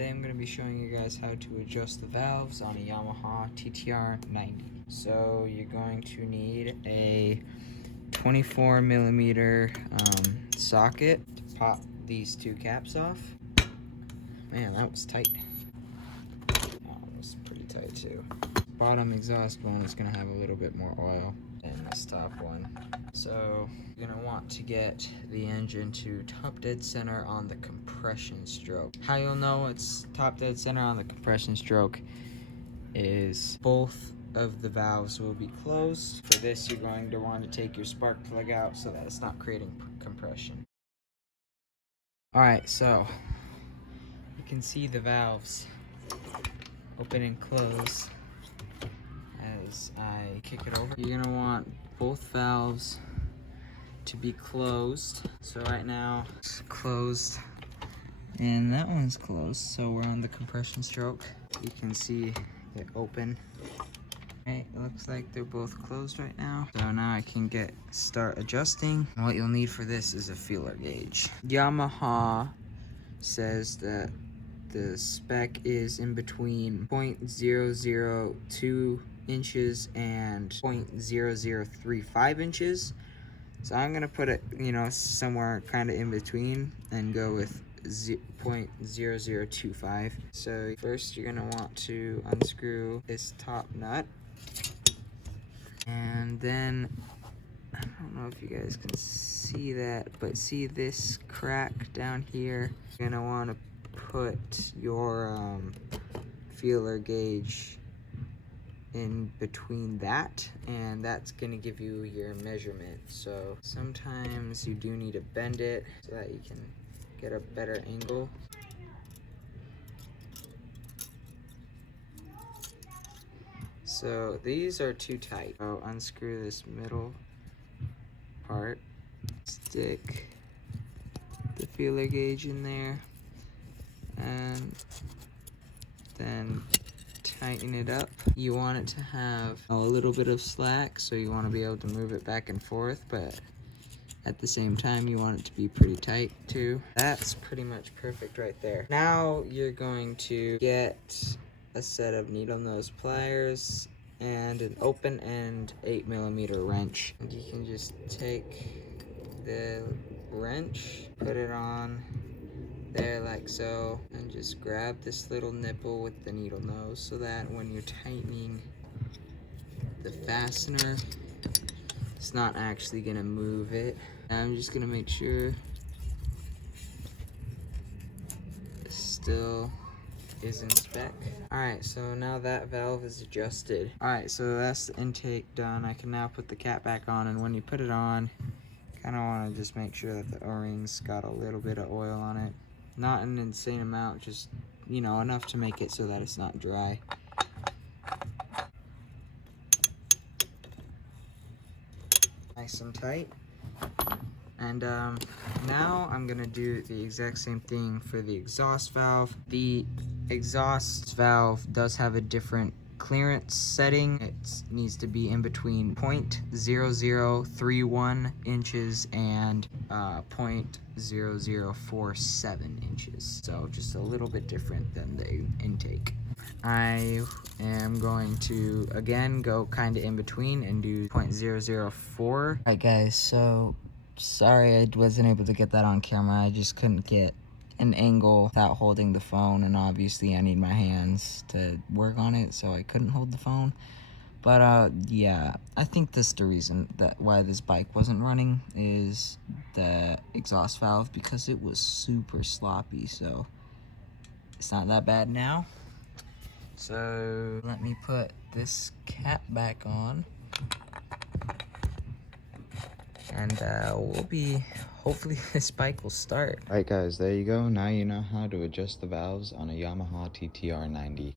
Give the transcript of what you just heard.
Today I'm going to be showing you guys how to adjust the valves on a Yamaha TTR90. So you're going to need a 24 millimeter socket to pop these two caps off. Man, that was tight. That one was pretty tight too. Bottom exhaust one is going to have a little bit more oil than this top one. So you're going to want to get the engine to top dead center on the compression stroke. How you'll know it's top dead center on the compression stroke is both of the valves will be closed. For this, you're going to want to take your spark plug out so that it's not creating compression. Alright, so you can see the valves open and close as I kick it over. You're gonna want both valves to be closed. So right now it's closed and that one's closed, so we're on the compression stroke. You can see it open. Right, it looks like they're both closed right now. So now I can start adjusting. And what you'll need for this is a feeler gauge. Yamaha says that the spec is in between 0.002 inches and 0.0035 inches. So I'm gonna put it, somewhere kind of in between and go with 0.0025. So first you're gonna want to unscrew this top nut, and then I don't know if you guys can see that, but see this crack down here? You're gonna want to put your feeler gauge in between that, and that's gonna give you your measurement. So sometimes you do need to bend it so that you can get a better angle. So these are too tight. So unscrew this middle part, stick the feeler gauge in there, and then tighten it up. You want it to have a little bit of slack, so you want to be able to move it back and forth, but at the same time you want it to be pretty tight too. That's pretty much perfect right there. Now you're going to get a set of needle nose pliers and an open end 8mm wrench. And you can just take the wrench, put it on there like so, and just grab this little nipple with the needle nose so that when you're tightening the fastener, it's not actually gonna move it. And I'm just gonna make sure it still is in spec. Alright, so now that valve is adjusted. Alright, so that's the intake done. I can now put the cap back on, and when you put it on, kind of want to just make sure that the O-ring's got a little bit of oil on it. Not an insane amount, just, enough to make it so that it's not dry. Nice and tight. And now I'm gonna do the exact same thing for the exhaust valve. The exhaust valve does have a different clearance setting. It needs to be in between 0.0031 inches and 0.0047 inches. So just a little bit different than the intake. I am going to again go kind of in between and do 0.004. Alright guys, so sorry I wasn't able to get that on camera. I just couldn't get an angle without holding the phone, and obviously I need my hands to work on it, so I couldn't hold the phone. But yeah, I think this is the reason why this bike wasn't running is the exhaust valve, because it was super sloppy. So it's not that bad now. So let me put this cap back on, and hopefully this bike will start. Alright guys, there you go. Now you know how to adjust the valves on a Yamaha TTR90.